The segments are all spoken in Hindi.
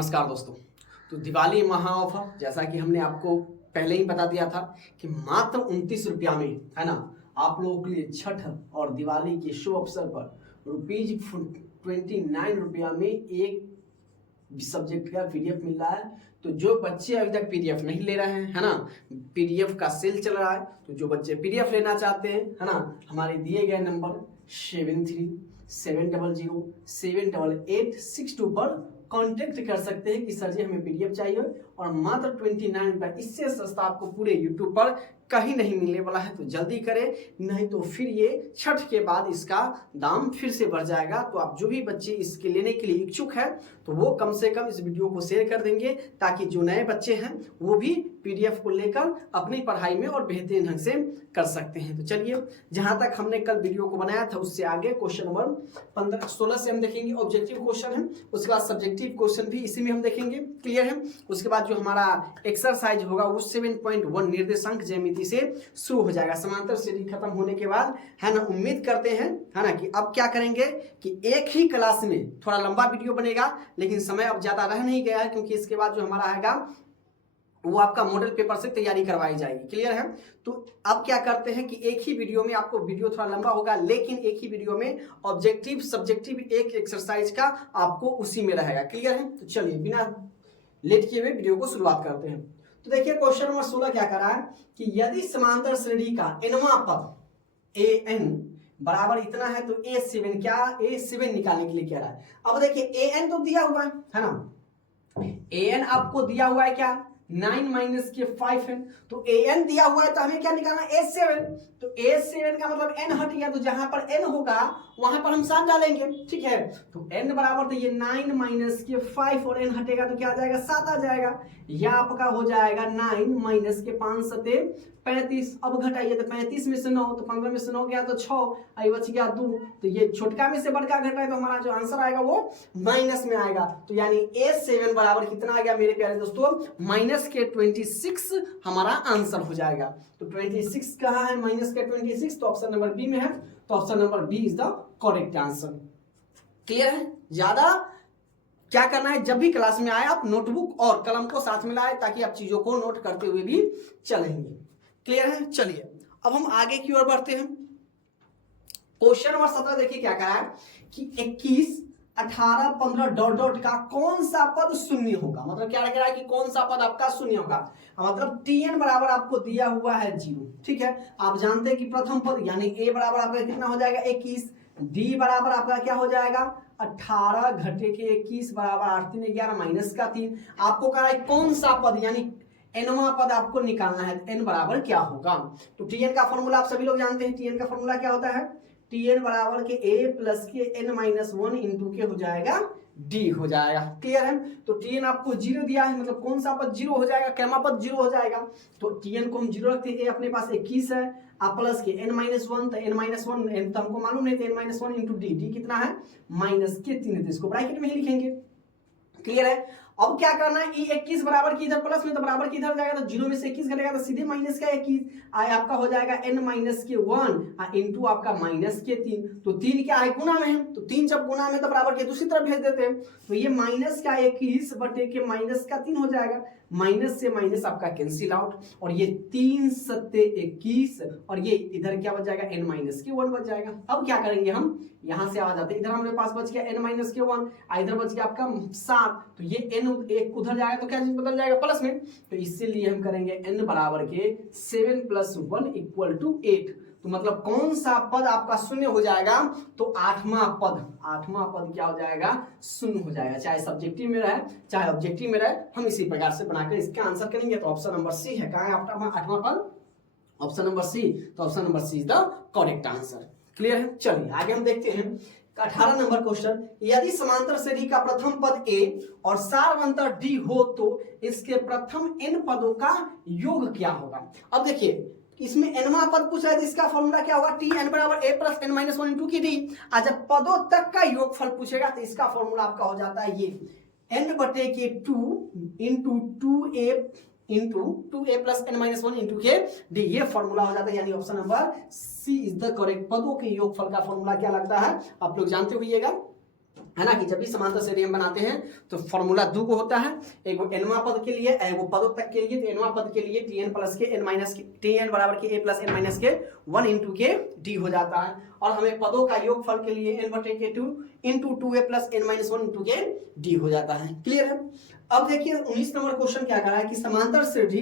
नमस्कार दोस्तों। तो दिवाली महा ऑफर जैसा कि हमने आपको पहले ही बता दिया था कि मात्र 29 रुपया में है ना, आप लोगों के लिए छठ और दिवाली के शुभ अवसर पर ₹29 रुपया में एक सब्जेक्ट का पीडीएफ मिल रहा है। तो जो बच्चे अभी तक पीडीएफ नहीं ले रहे हैं है ना, पीडीएफ का सेल चल रहा है। तो जो बच्चे पीडीएफ लेना चाहते हैं है ना, हमारे दिए गए नंबर 7370078862 पर कांटेक्ट कर सकते हैं कि सर जी हमें पीडीएफ चाहिए और मात्र 29 रुपये, इससे सस्ता आपको पूरे यूट्यूब पर कहीं नहीं मिलने वाला है। तो जल्दी करें, नहीं तो फिर ये छठ के बाद इसका दाम फिर से बढ़ जाएगा। तो आप जो भी बच्चे इसके लेने के लिए इच्छुक है तो वो कम से कम इस वीडियो को शेयर कर देंगे, ताकि जो नए बच्चे हैं वो भी पीडीएफ को लेकर अपनी पढ़ाई में और बेहतरीन ढंग से कर सकते हैं। तो चलिए, जहां तक हमने कल वीडियो को बनाया था उससे आगे क्वेश्चन नंबर 16 से हम देखेंगे। ऑब्जेक्टिव क्वेश्चन है, उसके बाद सब्जेक्टिव क्वेश्चन भी इसी में हम देखेंगे। क्लियर है? उसके बाद जो हमारा एक्सरसाइज होगा वो 7.1 निर्देशांक ज्यामिति से शुरू हो जाएगा। समांतर श्रेणी खत्म होने के बाद है ना, उम्मीद करते हैं है ना कि अब क्या करेंगे कि एक ही क्लास में थोड़ा लंबा वीडियो बनेगा, लेकिन समय अब ज्यादा रह नहीं गया है, क्योंकि इसके बाद जो हमारा आएगा वो आपका मॉडल पेपर से तैयारी करवाई जाएगी। क्लियर है? तो अब क्या करते हैं कि एक ही वीडियो में, आपको वीडियो थोड़ा लंबा होगा लेकिन एक ही वीडियो में ऑब्जेक्टिव सब्जेक्टिव एक एक्सरसाइज का आपको उसी में रहेगा। क्लियर है? तो चलिए बिना लेट किए हुए वीडियो को शुरुआत करते हैं। तो देखिए क्वेश्चन नंबर 16 क्या कर रहा है कि यदि समांतर श्रेणी का nवां पद an बराबर इतना है तो a7 निकालने के लिए कह रहा है। अब देखिए an तो दिया हुआ है ना, an आपको दिया हुआ है क्या 9 - के 5 है। तो an दिया हुआ है तो हमें क्या निकालना है a7। तो a7 का मतलब n हट गया, तो जहां पर n होगा वहां पर हम 7 डालेंगे। ठीक है? तो n बराबर तो ये 9 - के 5 और n हटेगा तो क्या आ जाएगा 7 आ जाएगा। यह आपका हो जाएगा 9 - के 5 × 35। अब घटाइए तो 35 में से 9 तो 15 में से 9 गया तो 6, आई बच गया 2। तो ये छोटका में से बड़का घटाए तो हमारा जो आंसर आएगा वो माइनस में आएगा। तो यानी a7 बराबर कितना आ गया मेरे प्यारे दोस्तों, -26 हमारा आंसर हो जाएगा। तो 26 कहाँ है, -26, तो ऑप्शन नंबर बी में है। तो option number B is the correct answer. Clear है? ज्यादा क्या करना है, जब भी क्लास में आए आप नोटबुक और कलम को साथ में लाए, ताकि आप चीजों को नोट करते हुए भी चलेंगे। क्लियर है? चलिए अब हम आगे की ओर बढ़ते हैं। क्वेश्चन नंबर 17 देखिए क्या कह रहा है कि 21, 18, 15 डॉट डॉट का कौन सा पद शून्य होगा। मतलब क्या कह रहा है कि कौन सा पद आपका शून्य होगा। मतलब tn बराबर आपको दिया हुआ है 0। ठीक है? आप जानते हैं कि प्रथम पद यानी a बराबर आपका कितना हो जाएगा 21, d बराबर आपका क्या हो जाएगा 18 घटे के 21 बराबर 8 3 11 -3। आपको कह रहा है कौन सा पद यानी nवां पद आपको निकालना है, n बराबर क्या होगा। तो tn का फॉर्मूला आप सभी लोग जानते हैं। tn का फॉर्मूला क्या होता है, tn बराबर के a प्लस के n - 1 इंटू के हो जाएगा d हो जाएगा। क्लियर है? तो tn आपको 0 दिया है, मतलब कौन सा पद 0 हो जाएगा, कैमा पद 0 हो जाएगा। तो tn को हम 0 रखते हैं, अपने पास 21 है, आप प्लस के n - 1, तो n - 1 n तो हमको मालूम नहीं, तो n - 1 इंटू d कितना है -3, तो इसको ब्रैकेट में ही लिखेंगे। क्लियर है? अब क्या करना है, e21 बराबर की इधर प्लस में तो बराबर की इधर जाएगा, तो 0 में से 21 घटेगा तो सीधे माइनस का 21 आपका हो जाएगा n - के 1 इंटू आपका -3। तो 3 क्या है गुना में है, तो 3 जब गुना में तो बराबर के दूसरी तरफ भेज देते हैं। तो ये -21 बटे के -3 हो जाएगा। माइनस से माइनस आपका कैंसिल आउट, और ये 3 × 7 = 21 और ये इधर क्या बच जाएगा n - के 1 बच जाएगा। अब क्या करेंगे, हम यहां से आ जाते हैं, इधर हमारे पास बच गया n - के 1, इधर बच गया आपका 7, तो ये n एक उधर जाएगा तो क्या चीज बदल जाएगा प्लस में। तो इसीलिए हम करेंगे n बराबर के 7 + 1 = 8। तो मतलब कौन सा पद आपका शून्य हो जाएगा, तो 8वां पद क्या हो जाएगा, शून्य हो जाएगा। चाहे सब्जेक्टिव में रहे चाहे ऑब्जेक्टिव में रहे, हम इसी प्रकार से बनाकर इसका आंसर करेंगे। तो ऑप्शन नंबर सी है, कहां है आपका 8वां पद, ऑप्शन नंबर सी। तो option number C is the correct answer. Clear है? चलिए आगे हम देखते हैं 18 नंबर क्वेश्चन। यदि समांतर श्रेणी का प्रथम पद a और सारवंतर d हो तो इसके प्रथम n पदों का योग क्या होगा। अब देखिए इसमें nवां पद पूछ रहा है, इसका फॉर्मूला क्या होगा, tn बराबर a प्लस n - 1 इंटू की d। जब पदों तक का योगफल पूछेगा तो इसका फॉर्मूला आपका हो जाता है ये n बटे के 2 into 2a plus n - 1 into के d। ये फॉर्मूला हो जाता है, यानी option number C is the correct. पदों के योगफल का फॉर्मूला क्या लगता है आप लोग जानते होइएगा, है ना, कि जब भी समांतर श्रेणी हम बनाते हैं तो फॉर्मूला दो को होता है, एक एनवा पद के लिए, एक पदों तक के लिए। तो एनवा पद के लिए tn प्लस के n माइनस के tn बराबर के a प्लस n माइनस के 1 इंटू के d हो जाता है। और हमें पदों का योगफल के लिए n बटे के 2 into 2a plus n minus 1 into के d हो जाता है। क्लियर है। अब देखिए 19 नंबर क्वेश्चन क्या कर रहा है कि समांतर श्रेणी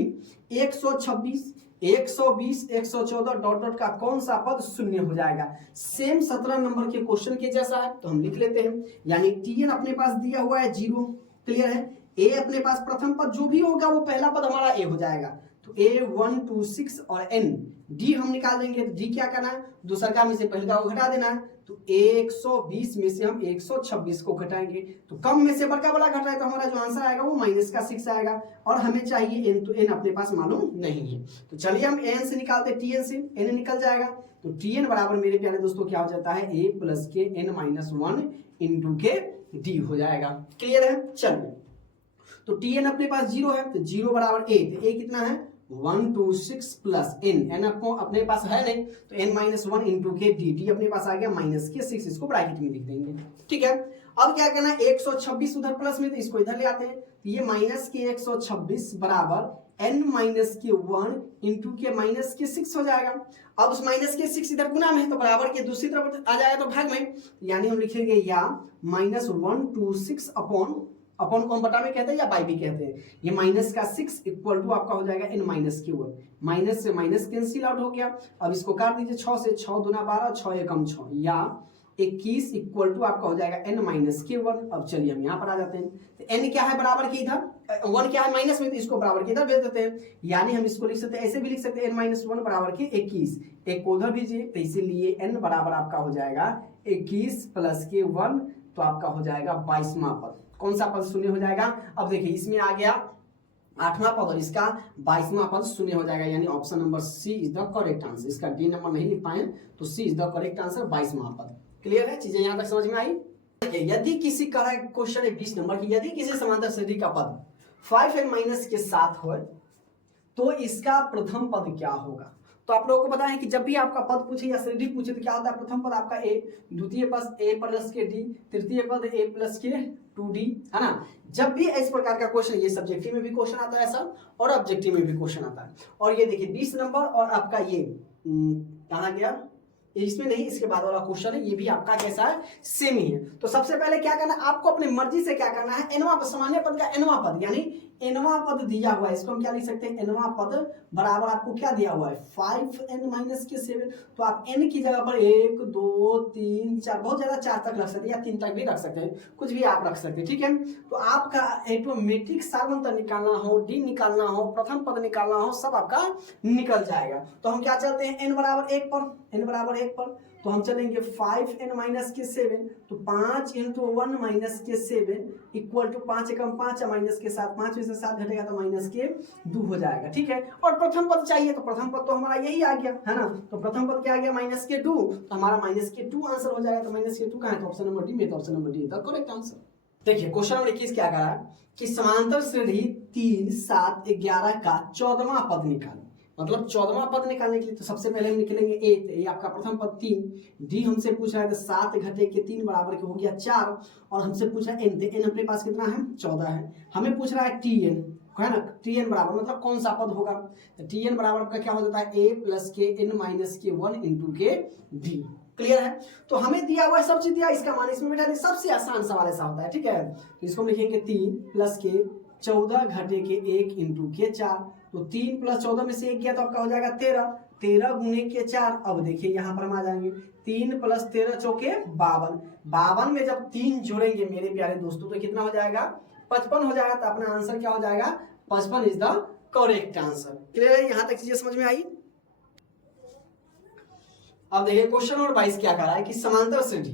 126 120 114 डॉट डॉट का कौन सा पद शून्य हो जाएगा। सेम 17 नंबर के क्वेश्चन के जैसा है, तो हम लिख लेते हैं। यानी tn अपने पास दिया हुआ है 0, क्लियर है। a अपने पास प्रथम पद जो भी होगा वो पहला पद हमारा a हो जाएगा, तो a 1 2 6 और n। d हम निकाल देंगे, तो d क्या करना है, दूसरा में से पहले को घटा देना है। तो 120 में से हम 126 को घटाएंगे, तो कम में से बड़का वाला घटाए तो हमारा जो आंसर आएगा वो माइनस का 6 आएगा। और हमें चाहिए n, तो n अपने पास मालूम नहीं है, तो चलिए हम n से निकालते हैं, tn से n निकल जाएगा। तो tn बराबर मेरे प्यारे दोस्तों क्या हो जाता है, a प्लस के n माइनस 1 इंटू के d हो जाएगा। क्लियर है। चलिए तो tn अपने पास 0 है, तो 0 बराबर a, तो a कितना है 126 प्लस n अपने पास है नहीं, तो n माइनस 1 इंटू के dt अपने पास आ गया माइनस के 6, इसको ब्रैकेट में लिख देंगे। ठीक है। अब क्या करना है, 126 उधर प्लस में, तो इसको इधर ले आते हैं। तो ये माइनस के 126 बराबर n माइनस के 1 इंटू के माइनस के 6 हो जाएगा। अब उस माइनस के 6 इधर गुना में है, तो बराबर के दूसरी तरफ आ जाएगा तो भाग में, यानी हम लिखेंगे या माइनस 126 अपॉन कौन बटा में कहते हैं या बाई भी कहते हैं। ये माइनस का 6 इक्वल टू आपका हो जाएगा n माइनस के 1, माइनस से माइनस कैंसिल आउट हो गया। अब इसको काट दीजिए 6 से, 6 दूना 12, 6 एकम 6, या 21 इक्वल टू आपका हो जाएगा n माइनस के 1। अब चलिए हम यहाँ पर आ जाते हैं, तो n क्या है बराबर के इधर, 1 क्या है माइनस में, तो इसको बराबर के इधर भेज देते हैं। यानी हम इसको लिख सकते हैं, ऐसे भी लिख सकते हैं n माइनस 1 बराबर के 21, एक को उधर भेजिए, तो इसीलिए n बराबर आपका हो जाएगा 21 प्लस के 1, तो आपका हो जाएगा 22वां पद। कौन सा पद शून्य हो जाएगा, अब देखिए इसमें आ गया 8वां पद और इसका 22वां पद शून्य हो जाएगा, यानी option number C is the correct answer. इसका डी नंबर नहीं लिख पाए तो C is the correct answer, 22वां पद। क्लियर है, चीजें यहां तक समझ में आई। यदि किसी क्वेश्चन है 20 नंबर की, यदि किसी समांतर श्रेणी का पद 5n माइनस के साथ हो तो इसका प्रथम पद क्या होगा। तो आप लोगों को पता है कि जब भी आपका पद पूछे या श्रेणी पूछे तो क्या होता है, प्रथम पद आपका a, द्वितीय पद a प्लस के d, तृतीय पद a प्लस के 2d, है ना। जब भी इस प्रकार का क्वेश्चन, ये सब्जेक्टिव में भी क्वेश्चन आता है ऐसा और ऑब्जेक्टिव में भी क्वेश्चन आता है। और ये देखिए 20 नंबर और आपका ये कहाँ गया, इसमें नहीं, इसके बाद वाला क्वेश्चन है, ये भी आपका कैसा है, सेम ही है। तो सबसे पहले क्या करना है, आपको अपनी मर्जी से क्या करना है, एनवा सामान्य पद का एनवा पद, यानी एनवा पद दिया हुआ है, इसको हम क्या लिख सकते हैं, एनवा पद बराबर आपको क्या दिया हुआ है 5n माइनस के 7। तो आप n की जगह पर 1 2 3 4, बहुत ज्यादा 4 तक रख सकते हैं या 3 तक भी रख सकते हैं, कुछ भी आप रख सकते हैं। ठीक है। तो आपका ऑटोमेटिक सार्वंतर निकालना हो, डी निकालना हो, प्रथम पद निकालना हो, सब आपका निकल जाएगा। तो हम क्या चलते हैं, n बराबर 1 पर, n बराबर 1 पर, तो हम चलेंगे 5n माइनस के 7, तो 5 इंटू 1 माइनस के 7 इक्वल टू 5 एकम 5 माइनस के 7, 5 में से 7 घटेगा तो माइनस के 2 हो जाएगा। ठीक है। और प्रथम पद चाहिए, तो प्रथम पद तो हमारा यही आ गया है ना, तो प्रथम पद क्या आ गया माइनस के 2, तो हमारा माइनस के 2 आंसर हो जाएगा। तो माइनस के 2 कहाँ है, तो ऑप्शन नंबर डी में, तो option number D the correct answer. देखिए क्वेश्चन नंबर 21 क्या करा कि समांतर श्रेणी 3 7 11 का 14वां पद निकालें। मतलब 14वां पद निकालने के लिए तो सबसे पहले हम निकलेंगे ए, ये आपका प्रथम पद 3, डी हमसे पूछ रहा है 7 घटे के 3 बराबर के हो गया 4, और हमसे पूछा एन, तो एन अपने पास कितना है 14 है। हमें पूछ रहा है टी एन, है ना, टी एन बराबर मतलब कौन सा पद होगा, तो टी एन बराबर का क्या हो जाता है ए प्लस के एन माइनस के 1 इंटू के डी। क्लियर है। तो हमें दिया हुआ है, सब चीज दिया, इसका मान इसमें बैठा, सबसे आसान सवाल ऐसा होता है। ठीक है। तो इसको हम लिखेंगे 3 प्लस के 14 घटे के 1 इंटू के 4, तो 3 प्लस 14 में से 1 गया तो आपका हो जाएगा 13, 13 गुने के 4। अब देखिए यहाँ पर हम आ जाएंगे, 3 प्लस 13 चौके 52, 52 में जब 3 जोड़ेंगे मेरे प्यारे दोस्तों तो कितना हो जाएगा 55 हो जाएगा। तो अपना आंसर क्या हो जाएगा 55 is the correct answer. Clear है, यहाँ तक चीजें समझ में आई। अब देखिए क्वेश्चन नंबर 22 क्या कर रहा है कि समांतर श्रेणी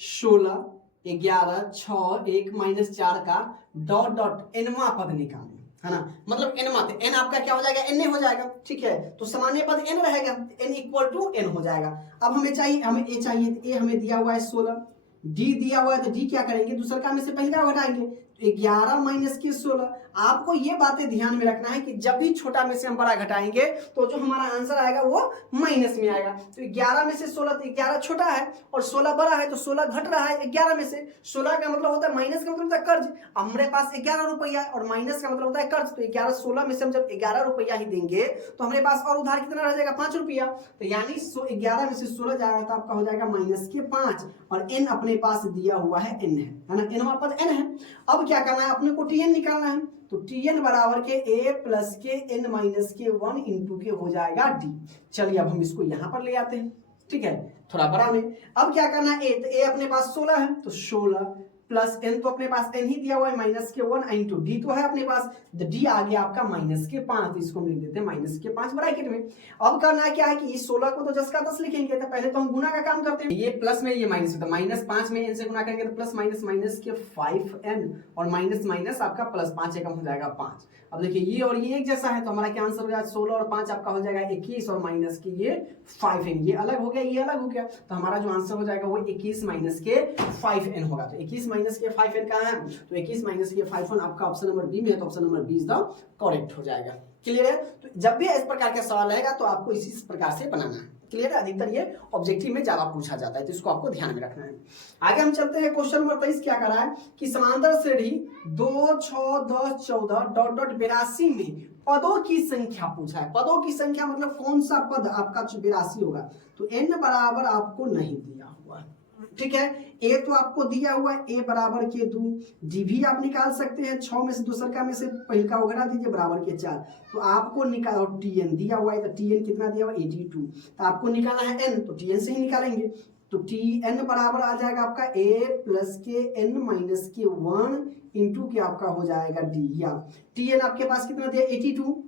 16 11 6 1 माइनस 4 का डॉट डॉट एनवा पद निकालें, है ना। मतलब एन माते एन आपका क्या हो जाएगा एन हो जाएगा। ठीक है। तो सामान्य पद एन रहेगा, एन इक्वल टू एन हो जाएगा। अब हमें चाहिए, हमें ए चाहिए, ए हमें दिया हुआ है 16, डी दिया हुआ है, तो डी क्या करेंगे दूसरा का में से पहले का घटाएंगे, 11 माइनस के 16। आपको ये बातें ध्यान में रखना है कि जब भी छोटा में से हम बड़ा घटाएंगे तो जो हमारा आंसर आएगा वो माइनस में आएगा। तो 11 में से 16, तो 11 छोटा है और 16 बड़ा है, तो 16 घट रहा है 11 में से। 16 का मतलब होता है माइनस का मतलब होता है कर्ज। अब हमारे पास 11 रुपया है और माइनस का मतलब होता है कर्ज। तो 11 16 में से हम जब 11 रुपया ही देंगे तो हमारे पास और उधार कितना रह जाएगा, 5 रुपया। तो यानी 11 में से 16 जाएगा तो आपका हो जाएगा माइनस के 5। और n अपने पास दिया हुआ है n है ना, n पद n है। अब क्या करना है, अपने को tn निकालना है। तो tn बराबर के a प्लस के n माइनस के 1 इंटू के हो जाएगा d। चलिए अब हम इसको यहां पर ले आते हैं, ठीक है, थोड़ा बड़ा में। अब क्या करना है, a, तो a अपने पास 16 है, तो 16 प्लस n तो अपने पास n ही दिया हुआ है माइनस के 1 इंटू d तो है अपने पास, तो d आ गया आपका माइनस के 5। तो इसको हम लिख देते हैं माइनस के 5 ब्रैकेट में। अब करना क्या है कि इस 16 को तो 10 का 10 लिखेंगे, तो पहले तो हम गुना का काम करते हैं। ये प्लस में ये माइनस, तो माइनस 5 में n से गुना करेंगे तो प्लस माइनस माइनस के 5n और माइनस माइनस आपका प्लस 5 एकम हो जाएगा 5। अब देखिए ये और ये एक जैसा है, तो हमारा क्या आंसर हो जाएगा, 16 और 5 आपका हो जाएगा 21 और माइनस के ये 5n, ये अलग हो गया, ये अलग हो गया। तो हमारा जो आंसर हो जाएगा वो 21 माइनस के 5n होगा। तो 21 माइनस के 5n कहाँ है, तो 21 माइनस के 5n आपका ऑप्शन नंबर बी में है, तो option number B is the correct हो जाएगा। क्लियर है। तो जब भी इस प्रकार का सवाल रहेगा तो आपको इसी प्रकार से बनाना है। क्लियर है। अधिकतर ये ऑब्जेक्टिव में ज्यादा पूछा जाता है, तो इसको आपको ध्यान में रखना है। आगे हम चलते हैं, क्वेश्चन नंबर 23 क्या कर रहा है कि समांतर श्रेणी 2 6 10 14 डॉट डॉट 82 में पदों की संख्या पूछा है। पदों की संख्या मतलब कौन सा पद आपका 82 होगा, तो n बराबर आपको नहीं दिया हुआ है, ठीक है। a तो आपको दिया हुआ है, a बराबर के 2, d भी आप निकाल सकते हैं, 6 में से दूसर का में से पहले का घटा दीजिए बराबर के 4। तो आपको निकाल, tn दिया हुआ है, तो tn कितना दिया हुआ है 82, तो आपको निकालना है n, तो tn से ही निकालेंगे। तो tn बराबर आ जाएगा आपका a प्लस के n माइनस के 1 इंटू के आपका हो जाएगा d, या tn आपके पास कितना दिया 82,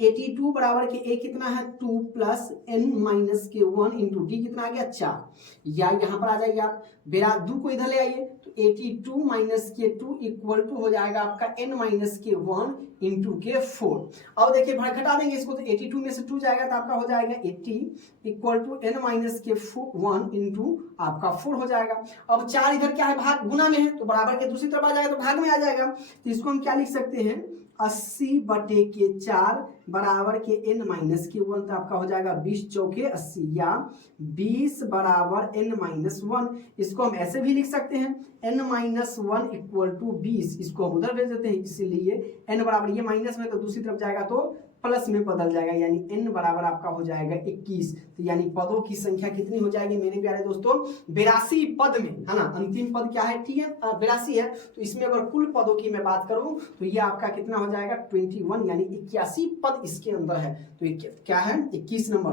82 बराबर के a कितना है 2 प्लस n माइनस के 1 इंटू डी कितना आ गया 4, या यहाँ पर आ जाइए आप, बेरा 2 को इधर ले आइए, तो 82 माइनस के 2 इक्वल टू हो जाएगा आपका n माइनस के 1 इंटू के 4। अब देखिए भाई घटा देंगे इसको, तो 82 में से 2 जाएगा तो आपका हो जाएगा 80 इक्वल टू n माइनस के 1 इंटू आपका 4 हो जाएगा। अब 4 इधर क्या है, भाग गुना में है, तो बराबर के दूसरी तरफ आ जाएगा तो भाग में आ जाएगा। तो इसको हम क्या लिख सकते हैं, 80 बटे के 4 बराबर के n माइनस के 1, तो आपका हो जाएगा 20 चौके 80, या 20 बराबर n माइनस 1। इसको हम ऐसे भी लिख सकते हैं, n माइनस 1 इक्वल टू 20, इसको हम उधर भेज देते हैं, इसीलिए n बराबर, ये माइनस में तो दूसरी तरफ जाएगा तो प्लस में बदल जाएगा, यानी n बराबर आपका हो जाएगा 21। तो यानी पदों की संख्या कितनी हो जाएगी मेरे प्यारे दोस्तों, 82 पद में, है ना। अंतिम पद क्या है, tn 82 है, तो इसमें अगर कुल पदों की मैं बात करूं तो ये आपका कितना हो जाएगा 21, यानी 81 पद इसके अंदर है। तो क्या है 21 नंबर,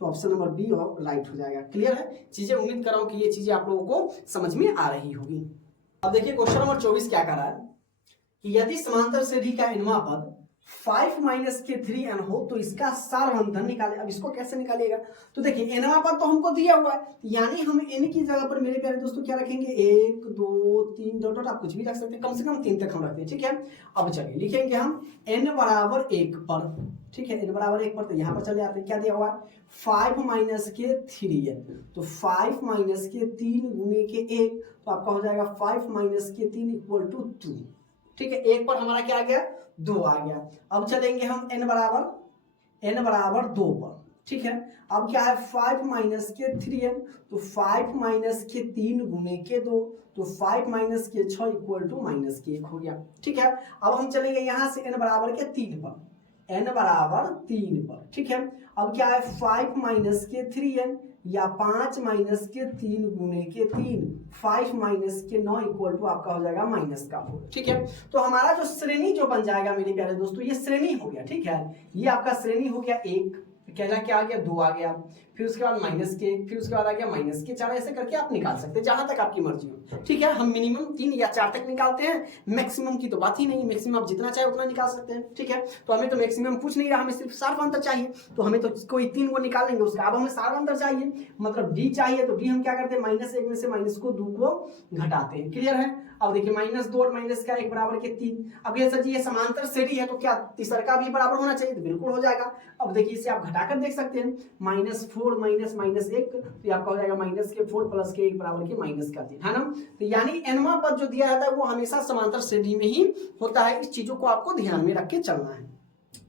तो ऑप्शन नंबर बी राइट हो जाएगा। क्लियर है चीजें, उम्मीद कर रहा हूं कि ये चीजें आप लोगों को समझ में आ रही होगी। अब देखिए क्वेश्चन नंबर 24 क्या कर रहा है कि यदि समांतर श्रेणी का nवां पद 5 माइनस के 3n हो तो इसका सारवंधन निकाले। अब इसको कैसे निकालिएगा, तो देखिए nवां पद तो हमको दिया हुआ है, यानी हम n की जगह पर मेरे प्यारे दोस्तों क्या रखेंगे, 1 2 3 डॉट डॉट, आप कुछ भी रख सकते हैं, कम से कम 3 तक हम रखते हैं, ठीक है। अब चलिए लिखेंगे हम n बराबर 1 पर, ठीक है, n बराबर 1 पर, तो यहाँ पर चले आते हैं, क्या दिया हुआ है 5 माइनस के 3n, तो 5 माइनस के 3 गुने के 1, तो आपका हो जाएगा 5 माइनस के 3 इक्वल टू 2, ठीक है। 1 पर हमारा क्या आ गया 2 आ गया। अब चलेंगे हम n बराबर 2 पर, ठीक है। अब क्या है 5 माइनस के 3n, तो 5 माइनस के 3 गुने के 2, तो 5 माइनस के 6 इक्वल टू माइनस के 1 हो गया, ठीक है। अब हम चलेंगे यहां से n बराबर के 3 पर, n बराबर 3 पर, ठीक है। अब क्या है 5 माइनस के 3n, या 5 माइनस के 3 गुने के 3, 5 माइनस के 9 इक्वल टू आपका हो जाएगा माइनस का 4, ठीक है। तो हमारा जो श्रेणी जो बन जाएगा मेरे प्यारे दोस्तों, ये श्रेणी हो गया, ठीक है। ये आपका श्रेणी हो गया 1, कहना क्या आ गया 2 आ गया, फिर उसके बाद माइनस के, फिर उसके बाद आ गया माइनस के 4, ऐसे करके आप निकाल सकते हैं जहां तक आपकी मर्जी हो, ठीक है। हम मिनिमम 3 या 4 तक निकालते हैं, मैक्सिमम की तो बात ही नहीं, मैक्सिमम आप जितना चाहे उतना निकाल सकते हैं, ठीक है। तो हमें तो मैक्सिमम पूछ नहीं रहा, हमें सिर्फ सारवंतर चाहिए, तो हमें तो कोई 3 को निकाल लेंगे उसका। अब हमें सारवंतर चाहिए, मतलब डी चाहिए, तो डी हम क्या करते हैं -1 में से माइनस को 2 को घटाते हैं। क्लियर है। अब देखिए -2 और माइनस का 1 बराबर के 3। अब ये सर जी ये समांतर श्रेणी है, तो क्या तीसरा का भी बराबर होना चाहिए, तो बिल्कुल हो जाएगा। अब देखिए इसे आप घटाकर देख सकते हैं, -4 4 माइनस माइनस 1, तो आपका हो जाएगा माइनस के 4 प्लस के 1 बराबर के माइनस का 3, है ना। तो यानी nवां पद जो दिया जाता है वो हमेशा समांतर श्रेणी में ही होता है। इस चीजों को आपको ध्यान में रख के चलना है,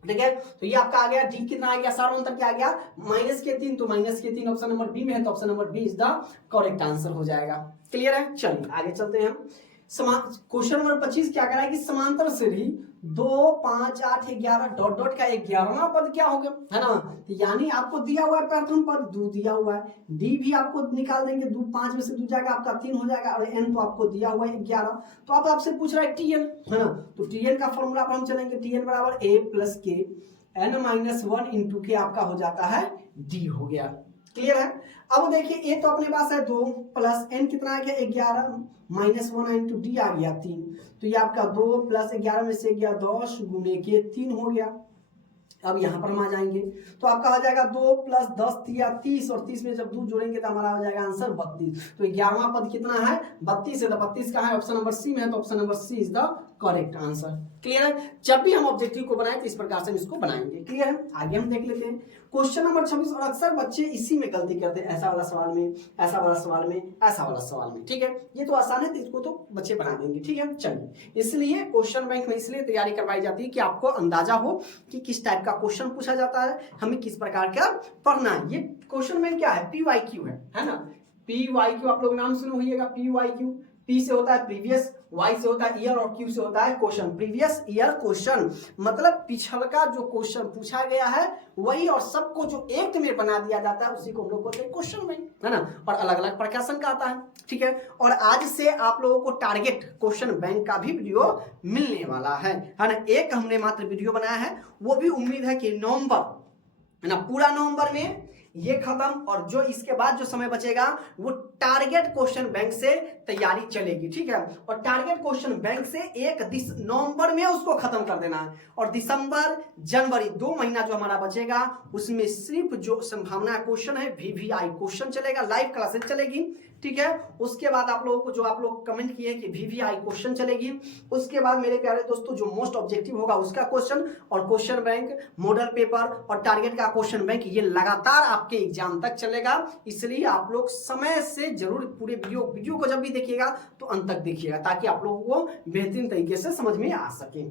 ठीक है। तो ये आपका आ गया डी, कितना आ गया सार्वंतर क्या आ गया माइनस के 3, तो माइनस के 3 ऑप्शन नंबर बी में है, तो option number B is the correct answer हो जाएगा। क्लियर है, चलिए आगे चलते हैं हम। क्वेश्चन नंबर 25 क्या करा है कि समांतर श्रेणी 2 5 8 11 डॉट डॉट का 11वां पद क्या होगा, है ना। तो यानी आपको दिया हुआ है प्रथम पद 2 दिया हुआ है, डी भी आपको निकाल देंगे, 2 5 में से 2 जाएगा आपका 3 हो जाएगा, और एन तो आपको दिया हुआ है 11। तो आप आपसे पूछ रहा है टीएन, है ना। तो टीएन का फॉर्मूला पर हम चलेंगे, टीएन बराबर a प्लस के n माइनस 1 इंटू के आपका हो जाता है डी हो गया। क्लियर है। अब देखिए ए तो अपने पास है 2 प्लस एन कितना आ गया 11 माइनस 1 इंटू डी आ गया 3, तो ये आपका 2 प्लस 11 में से गया 10 गुने के 3 हो गया। अब यहाँ पर हम आ जाएंगे तो आपका हो जाएगा 2 प्लस 10 या 30, और 30 में जब 2 जोड़ेंगे तो हमारा हो जाएगा आंसर 32। तो 11वां पद कितना है 32 है, तो 32 का है ऑप्शन नंबर सी में है, तो option number C is the correct answer. Clear है। जब भी हम ऑब्जेक्टिव को बनाएं तो इस प्रकार से हम इसको बनाएंगे। क्लियर है। आगे हम देख लेते हैं क्वेश्चन नंबर 26, और अक्सर बच्चे इसी में गलती करते हैं, ऐसा वाला सवाल में, ऐसा वाला सवाल में, ऐसा वाला सवाल में। ठीक है, ये तो आसान है, तो इसको तो बच्चे बना देंगे। ठीक है, चलिए, इसलिए क्वेश्चन बैंक में इसलिए तैयारी करवाई जाती है कि आपको अंदाजा हो कि किस टाइप का क्वेश्चन पूछा जाता है, हमें किस प्रकार का पढ़ना है। ये क्वेश्चन बैंक क्या है, PYQ है ना। PYQ आप लोग नाम सुने होइएगा, PYQ। P से होता है प्रीवियस, Y से होता है ईयर, और Q से होता है क्वेश्चन। प्रीवियस ईयर क्वेश्चन मतलब पिछलका जो क्वेश्चन पूछा गया है वही, और सबको जो एक में बना दिया जाता है उसी को हम लोग बोलते हैं क्वेश्चन बैंक, है ना। और अलग अलग प्रकाशन का आता है। ठीक है, और आज से आप लोगों को टारगेट क्वेश्चन बैंक का भी वीडियो मिलने वाला है ना। एक हमने मात्र वीडियो बनाया है, वो भी उम्मीद है कि नवंबर, है ना, पूरा नवंबर में ये खत्म, और जो इसके बाद जो समय बचेगा वो टारगेट क्वेश्चन बैंक से तैयारी चलेगी। ठीक है, और टारगेट क्वेश्चन बैंक से 1 नवंबर में उसको खत्म कर देना है, और दिसंबर जनवरी 2 महीना जो हमारा बचेगा उसमें सिर्फ जो संभावना क्वेश्चन है VVI क्वेश्चन चलेगा, लाइव क्लासेस चलेगी। ठीक है, उसके बाद आप लोगों को जो आप लोग कमेंट किए कि VVI क्वेश्चन चलेगी, उसके बाद मेरे प्यारे दोस्तों जो मोस्ट ऑब्जेक्टिव होगा उसका क्वेश्चन, और क्वेश्चन बैंक, मॉडल पेपर और टारगेट का क्वेश्चन बैंक, ये लगातार आपके एग्जाम तक चलेगा। इसलिए आप लोग समय से जरूर पूरे वीडियो को जब भी देखिएगा तो अंत तक देखिएगा, ताकि आप लोगों को बेहतरीन तरीके से समझ में आ सके।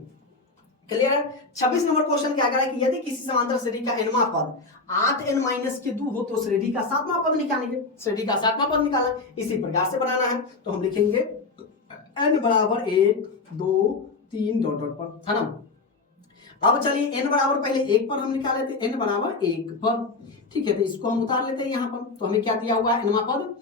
क्लियर है। 26 नंबर क्वेश्चन क्या कह रहा है कि यदि किसी समांतर श्रेणी का nवां पद 8n माइनस के 2 हो तो श्रेणी का 7वां पद निकालेंगे। श्रेणी का 7वां पद निकालना इसी प्रकार से बनाना है, तो हम लिखेंगे n बराबर 1 2 3 डॉट डॉट पर, है ना। अब चलिए n बराबर पहले 1 पर हम निकाले थे, n बराबर 1 पर। ठीक है, तो इसको हम उतार लेते हैं यहाँ पर। तो हमें क्या दिया हुआ है nवां पद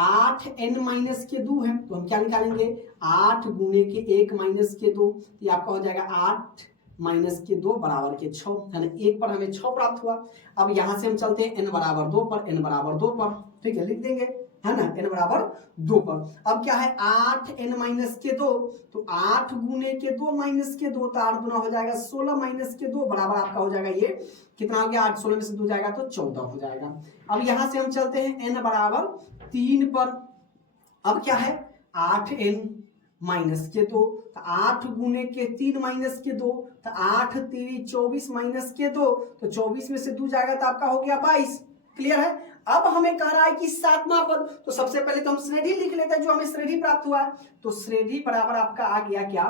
8n माइनस के 2 है, तो हम क्या निकालेंगे 8 गुने के 1 माइनस के 2, तो आपका हो जाएगा 8 माइनस के 2 बराबर के 6, है ना। 1 पर हमें 6 प्राप्त हुआ। अब यहां से हम चलते हैं n बराबर 2 पर, n बराबर 2 पर। ठीक है, लिख देंगे, है ना, n बराबर 2 पर। अब क्या है 8n माइनस के 2, तो 8 गुने के 2 माइनस के 2, तो 8 गुना हो जाएगा 16 माइनस के 2 बराबर आपका हो जाएगा ये कितना हो गया 8, 16 में से 2 जाएगा तो 14 हो जाएगा। अब यहां से हम चलते हैं n बराबर 3 पर। अब क्या है 8n माइनस के 2, 8 गुने के 3 माइनस के 2, तो 8 3 24 माइनस के 2, तो 24 में से 2 जाएगा तो आपका हो गया 22। क्लियर है। अब हमें कह रहा है कि 7वां पद, तो सबसे पहले तो हम श्रेणी लिख लेते हैं जो हमें श्रेणी प्राप्त हुआ है। तो श्रेणी बराबर आपका आ गया क्या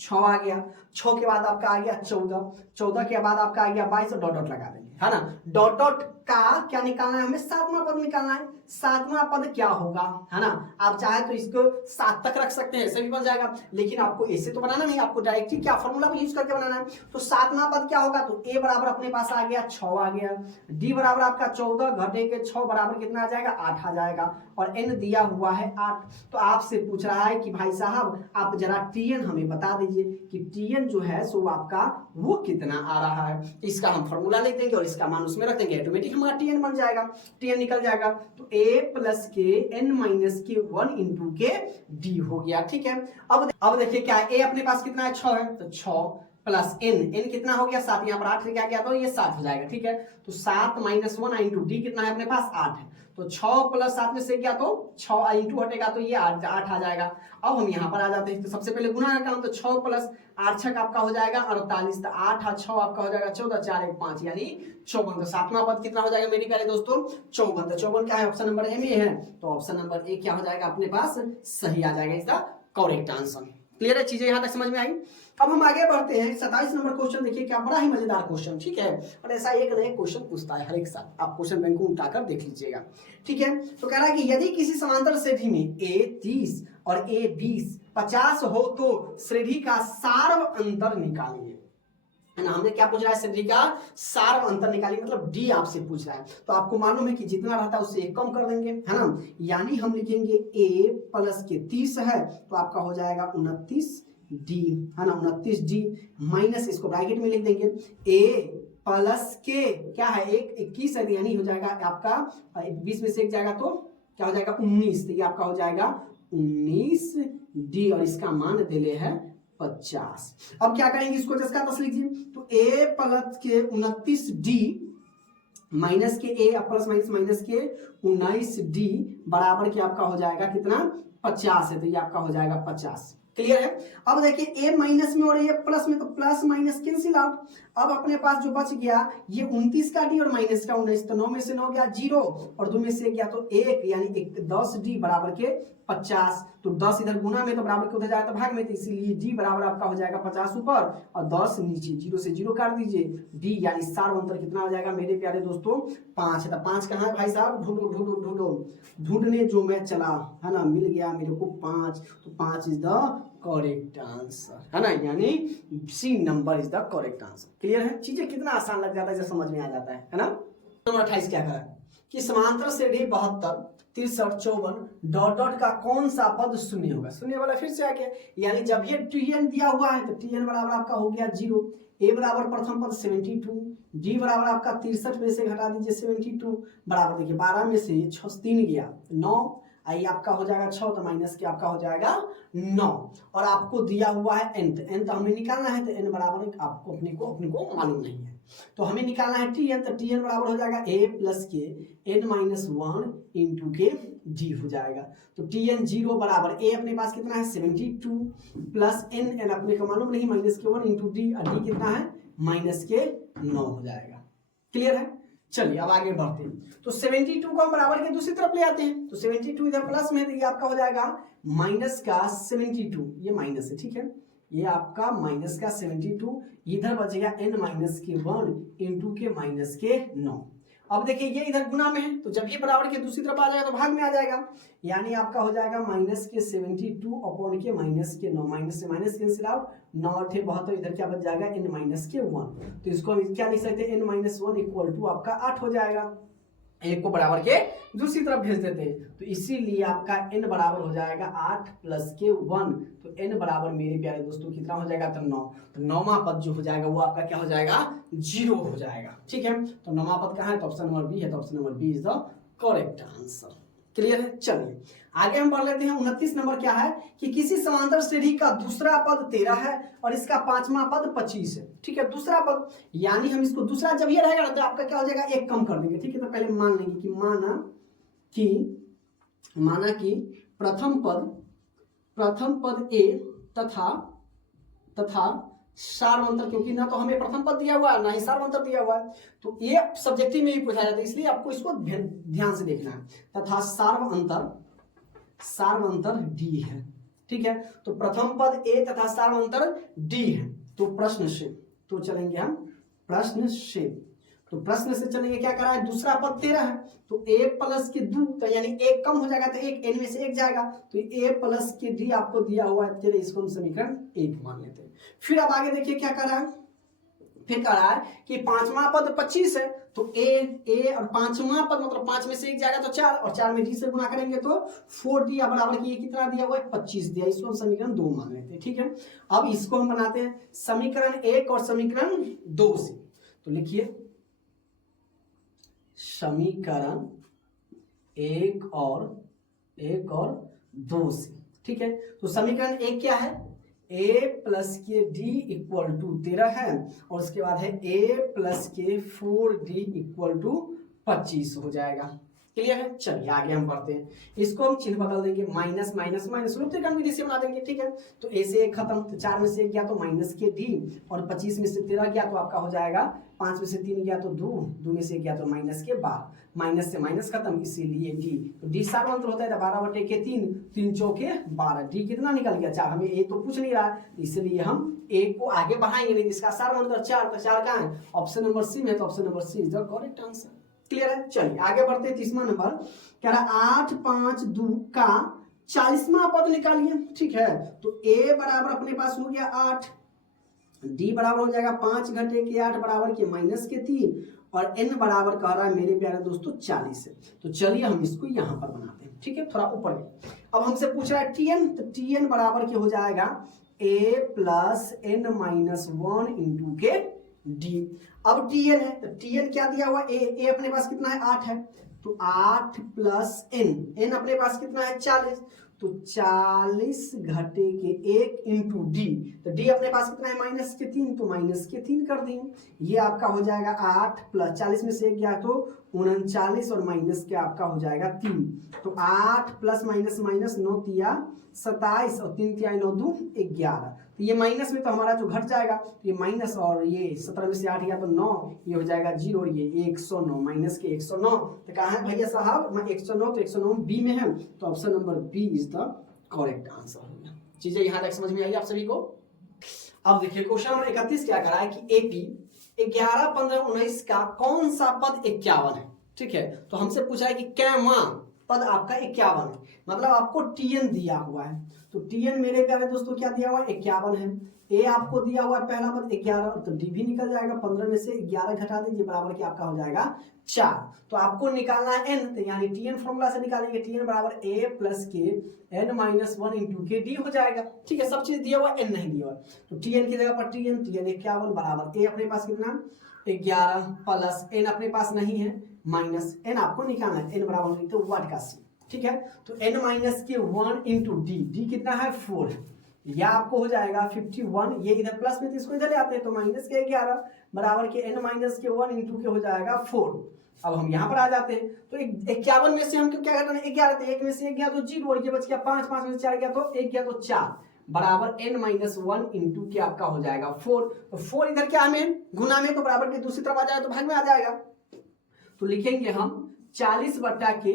6 आ गया, 6 के बाद आपका आ गया 14, 14 के बाद आपका आ गया 22, डॉट डॉट लगा देंगे, है ना। डॉट डॉट का क्या निकालना है हमें 7वां पद निकालना है। 7वां पद क्या होगा, है ना। आप चाहे तो इसको 7 तक रख सकते हैं, ऐसे भी बन जाएगा, लेकिन आपको ऐसे तो बनाना नहीं, आपको डायरेक्टली क्या फॉर्मूला भी यूज करके बनाना है। तो 7वां पद क्या होगा, तो a बराबर अपने पास आ गया 6 आ गया, d बराबर आपका 14 घटे के 6 बराबर कितना आ जाएगा 8 आ जाएगा, और n दिया हुआ है 8। तो आपसे पूछ रहा है कि भाई साहब आप जरा tn हमें बता दीजिए कि tn जो है सो आपका वो कितना आ रहा है। इसका हम फॉर्मूला लिख देंगे और इसका मान उसमें रख देंगे, ऑटोमेटिक हमारा tn बन जाएगा, tn निकल जाएगा। तो a प्लस के n माइनस के 1 इंटू के d हो गया। ठीक है, अब देखिए क्या है, a अपने पास कितना है 6 है, तो 6 प्लस एन, एन कितना हो गया 7, यहाँ पर 8 से क्या गया तो ये 7 हो जाएगा, ठीक है। तो 7 माइनस 1 इंटू डी कितना है अपने पास 8 है, तो 6 प्लस 7 में से क्या तो 6 इंटू हटेगा तो ये 8 आ जाएगा। अब हम यहाँ पर आ जाते हैं, तो सबसे पहले गुना का काम, तो 6 प्लस 8 6 आपका हो जाएगा 48, तो 8 और 6 आपका हो जाएगा 14, 4 1 5 यानी 54। तो सातवां पद कितना हो जाएगा मेरे प्यारे दोस्तों 54। तो 54 क्या है ऑप्शन नंबर ए में है, तो ऑप्शन नंबर ए क्या हो जाएगा अपने पास सही आ जाएगा, इसका करेक्ट आंसर। क्लियर है, चीजें यहां तक समझ में आई। अब हम आगे बढ़ते हैं 27 नंबर क्वेश्चन, देखिए क्या बड़ा ही मजेदार क्वेश्चन, ठीक है। और ऐसा एक नया क्वेश्चन पूछता है हर एक साल, आप क्वेश्चन बैंक को उठाकर देख लीजिएगा, ठीक है। तो कह रहा है कि यदि किसी समांतर श्रेणी में ए 30 और ए 20 50 हो तो श्रेणी का सार्व अंतर निकालिए, है ना। हमने क्या पूछ रहा है, श्रेणी का सार्व अंतर निकालिए, मतलब डी आपसे पूछ रहा है। तो आपको मालूम है कि जितना रहता है उससे एक कम कर देंगे, है ना। यानी हम लिखेंगे ए प्लस के 30 है तो आपका हो जाएगा 29 डी, है ना, 29 डी माइनस इसको ब्रैकेट में लिख देंगे ए प्लस के क्या है 21 है, यानी हो जाएगा आपका 20 में से एक जाएगा तो क्या हो जाएगा 19, तो ये आपका हो जाएगा 19 डी और इसका मान दिले है 50। अब क्या करेंगे, इसको जिसका तस लीजिए, तो ए प्लस के 29 डी माइनस के ए प्लस माइनस माइनस के 19 डी बराबर के आपका हो जाएगा कितना 50 है, तो ये आपका हो जाएगा 50। क्लियर है। अब देखिए ए माइनस में और ए प्लस में, तो प्लस माइनस कैंसिल आउट। अब अपने पास जो बच गया ये 29 का डी और माइनस का 19, तो 9 में से 9 गया 0 और 2 में से गया तो 1, यानी 10 डी बराबर के 50। तो 10 इधर गुना में तो बराबर के उधर जाएगा तो भाग में, तो इसीलिए डी बराबर आपका हो जाएगा 50 ऊपर और 10 नीचे, 0 से 0 काट दीजिए, डी यानी सार्व अंतर कितना हो जाएगा मेरे प्यारे दोस्तों 5 है। तो 5 कहाँ है भाई साहब, ढूंढो ढूंढो ढूंढो, ढूंढने जो मैं चला, है ना, मिल गया मेरे को 5, तो 5 इज द करेक्ट आंसर, है ना, यानी C number is the correct answer. Clear है, चीजें कितना आसान लग जाता है जब समझ में आ जाता है ना। नंबर 28 क्या करा कि समांतर श्रेणी 72 63 54 डॉट डॉट का कौन सा पद शून्य होगा। शून्य वाला फिर से आ गया, यानी जब ये टीएन दिया हुआ है तो टीएन बराबर आपका हो गया 0, ए बराबर प्रथम पद 72, डी बराबर आपका 63 में से घटा दीजिए 72 बराबर देखिए 12 में से 3 गया 9, आई आपका हो जाएगा 6, तो माइनस के आपका हो जाएगा 9 और आपको दिया हुआ है एन, एन तो हमें निकालना है, तो एन बराबर आपको अपने को मालूम नहीं है, तो हमें निकालना है टी एन, तो टी एन बराबर हो जाएगा ए प्लस के एन माइनस 1 इंटू के डी हो जाएगा। तो टी एन 0 बराबर ए अपने पास कितना है 72 प्लस एन, एन अपने को मालूम नहीं माइनस के 1 इंटू डी, और डी कितना है माइनस के 9 हो जाएगा। क्लियर है, चलिए अब आगे बढ़ते हैं। तो 72 को हम बराबर के दूसरी तरफ ले आते हैं, तो 72 इधर प्लस में, तो ये आपका हो जाएगा माइनस का 72, ये माइनस है, ठीक है, ये आपका माइनस का 72, इधर बचेगा n माइनस के 1 इंटू के माइनस के 9। अब देखिए ये इधर गुना में है, तो जब ये बराबर के दूसरी तरफ आ जाएगा तो भाग में आ जाएगा, यानी आपका हो जाएगा माइनस के 72 अपॉन के माइनस के 9, माइनस से माइनस कैंसिल आउट, 9 8 72, इधर क्या बच जाएगा n माइनस के 1, तो इसको हम क्या लिख सकते हैं n माइनस 1 इक्वल टू आपका 8 हो जाएगा। एक को बराबर के दूसरी तरफ भेज देते हैं, तो इसीलिए आपका n बराबर हो जाएगा 8 प्लस के 1, तो n बराबर मेरे प्यारे दोस्तों कितना हो जाएगा, तो 9, तो 9वां पद जो हो जाएगा वो आपका क्या हो जाएगा 0 हो जाएगा, ठीक है। तो 9वां पद कहाँ है, तो ऑप्शन नंबर बी है, तो option number B is the correct answer. Clear है, चलिए आगे हम पढ़ लेते हैं। 29 नंबर क्या है कि किसी समांतर श्रेणी का दूसरा पद 13 है और इसका पांचवा पद 25 है, ठीक है। दूसरा पद यानी हम इसको दूसरा जब ये रहेगा तो आपका क्या हो जाएगा एक कम कर देंगे, ठीक है। तो पहले मान लेंगे कि माना कि प्रथम पद ए तथा सार्वंतर, क्योंकि ना तो हमें प्रथम पद दिया हुआ है ना ही सार्वंतर दिया हुआ है, तो ये सब्जेक्टिव में भी पूछा जाता है, इसलिए आपको इसको ध्यान से देखना है। तथा सार्वंतर डी है, ठीक है। तो प्रथम पद ए तथा सार्वंतर डी है, तो प्रश्न से तो चलेंगे हम प्रश्न से, तो प्रश्न से चलेंगे क्या करा है, दूसरा पद 13 है, तो a प्लस के 2, तो यानी एक कम हो जाएगा तो एक n में से एक जाएगा, तो a प्लस के डी आपको दिया हुआ है 13, इसको हम समीकरण 1 मान लेते हैं। फिर अब आगे देखिए क्या कर रहा है, फिर कह रहा है कि पांचवा पद 25 है, तो a और पांचवा पद मतलब 5 में से एक जाएगा तो 4, और 4 में d से गुणा करेंगे तो 4d बराबर की ये कितना दिया हुआ है 25 दिया, इसको हम समीकरण 2 मान लेते हैं, ठीक है। अब इसको हम बनाते हैं समीकरण 1 और समीकरण 2 से, तो लिखिए समीकरण 1 और 2 से, ठीक है। तो समीकरण 1 क्या है, a प्लस के d इक्वल टू 13 है और उसके बाद है a प्लस के 4d इक्वल टू 25 हो जाएगा। क्लियर है। चलिए आगे हम बढ़ते हैं, इसको हम चिन्ह बदल देंगे, माइनस माइनस माइनस रूपरेखा विधि से बना देंगे। ठीक है, तो ए से एक खत्म, तो 4 में से 1 गया तो माइनस के डी, और 25 में से 13 गया तो आपका हो जाएगा 5 में से 3 गया तो 2 में से 1 गया तो माइनस के 12, माइनस से माइनस खत्म, इसीलिए डी, तो डी सार्वंत्र होता है 12 बटे के 3, 3 चौके 12, डी कितना निकल गया 4, हमें ए तो पूछ नहीं रहा इसलिए हम ए को आगे बढ़ाएंगे नहीं, इसका सार्वंत्र 4, तो 4 कहाँ है, ऑप्शन नंबर सी में, तो option number C is the correct answer. Clear है। चलिए आगे बढ़ते हैं, तीसरा नंबर कह रहा 8 5 2 का 40वां पद निकालिए। ठीक है, तो a बराबर अपने पास हो गया 8, d बराबर हो जाएगा 5 घटे के 8 बराबर के माइनस के 3, और n बराबर कह रहा है मेरे प्यारे दोस्तों 40 है। तो चलिए हम इसको यहां पर बनाते हैं। ठीक है, थोड़ा ऊपर गए, अब हमसे पूछ रहा है tn, तो tn बराबर के हो जाएगा a plus n minus 1 into के d। अब tn है, तो tn क्या दिया हुआ, a अपने पास कितना है 8 है, तो 8 प्लस n अपने पास कितना है 40, तो 40 घटे के 1 इंटू डी, तो डी अपने पास कितना है माइनस के 3, तो माइनस के 3 कर देंगे, ये आपका हो जाएगा 8 प्लस 40 में से 1 गया तो 39 और माइनस के आपका हो जाएगा 3, तो 8 प्लस माइनस माइनस 9 तिया 27 और 3 तिया 9 2 11, तो ये माइनस में तो हमारा जो घट जाएगा, तो ये माइनस और ये 17 में से 8 गया तो 9, ये हो जाएगा 0 और ये 109, माइनस के 109, तो कहाँ है भैया साहब 109, तो 109 बी में है, तो option number B is the correct answer हो गया। चीजें यहाँ तक समझ में आई आप सभी को। अब देखिए क्वेश्चन नंबर 31 क्या करा है कि एपी 11 15 19 का कौन सा पद 51 है। ठीक है, तो हमसे पूछा है कि कैमा पद आपका 51 है, मतलब आपको टीएन दिया हुआ है, तो टीएन मेरे प्यारे दोस्तों क्या दिया हुआ है 51 है, ए आपको दिया हुआ है पहला पद 11, तो डी भी निकल जाएगा, 15 में से 11 घटा दीजिए बराबर के आपका हो जाएगा 4, तो आपको निकालना है एन, तो यानी टीएन फॉर्मूला से निकालेंगे, टीएन बराबर ए प्लस के एन माइनस 1 इंटू के डी हो जाएगा। ठीक है, सब चीज दिया हुआ, एन नहीं दिया हुआ, तो टीएन की जगह पर टीएन 51 बराबर ए अपने पास कितना 11 प्लस एन अपने पास नहीं है माइनस एन आपको निकालना है, एन बराबर तो वर्ड का सी। ठीक है, तो n माइनस के 1 इंटू डी, डी कितना है 4 है, यह आपको हो जाएगा 51, ये इधर प्लस में इसको इधर ले आते हैं, तो माइनस के 11 बराबर के n माइनस के 1 इंटू के हो जाएगा 4। अब हम यहाँ पर आ जाते हैं, तो 51 में से हम क्या करना है 11, तो 1 में से 1 गया तो 0 और ये बच गया 5, 5 में से 4 गया तो 1 गया तो 4 बराबर n माइनस 1 इंटू के आपका हो जाएगा 4, तो 4 इधर क्या हमें गुना में, तो बराबर के दूसरी तरफ आ जाएगा तो भाग में आ जाएगा, तो लिखेंगे हम 40 बटा के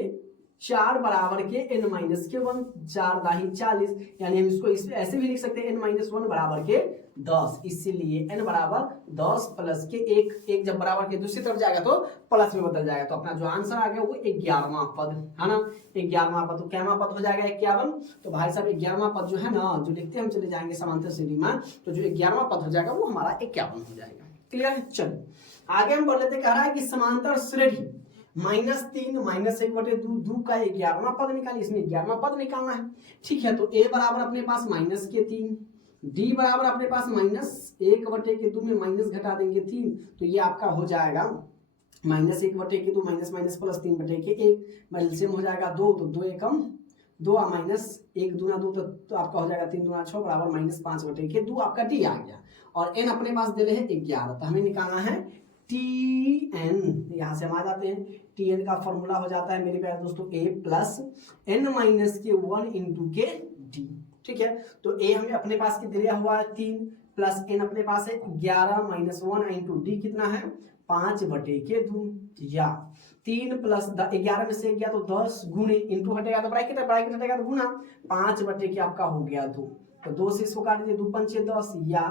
4 बराबर के n माइनस के 1, 4 दाही 40, यानी हम इसको इसमें ऐसे भी लिख सकते हैं n माइनस 1 बराबर के 10, इसीलिए n बराबर 10 प्लस के 1 जब बराबर के दूसरी तरफ जाएगा तो प्लस में बदल जाएगा, तो अपना जो आंसर आ गया वो 11वां पद है ना, 11वां पद, तो कैमा पद हो जाएगा 51, तो भाई साहब 11वां पद जो है ना, जो लिखते हम चले जाएंगे समांतर श्रेणी में, तो जो 11वां पद हो जाएगा वो हमारा 51 हो जाएगा। क्लियर है। चलिए आगे हम पढ़ लेते, कह रहा है कि समांतर श्रेणी -3 -1 बटे 2 का 11वां पद निकालिए, इसमें 11वां पद निकालना है। ठीक है, तो a बराबर अपने पास माइनस के 3, d बराबर अपने पास -1 बटे के 2 में माइनस घटा देंगे 3, तो ये आपका हो जाएगा -1 बटे के 2 माइनस माइनस प्लस 3 बटे के 1, एलसीएम हो जाएगा 2, तो 2 एकम 2 माइनस 1 दूना 2, तो आपका हो जाएगा 3 दूना 6 बराबर -5 बटे के 2 आपका d आ गया, और n अपने पास दे रहे हैं 11, तो हमें निकालना है Tn, यहाँ से हम आ जाते हैं, Tn का फॉर्मूला हो जाता है मेरे प्यारे दोस्तों a प्लस n माइनस के 1 इंटू के d। ठीक है, तो a हमें अपने पास दिया हुआ है 3 प्लस n अपने पास है 11 माइनस 1 इंटू d कितना है 5 बटे के 2, या 3 प्लस 11 में से गया तो 10 गुणे इंटू हटेगा तो ब्रैकेट हटेगा तो गुना 5 बटे के आपका हो गया 2, तो 2 से इसको काट दीजिए 2 पंचे 10, या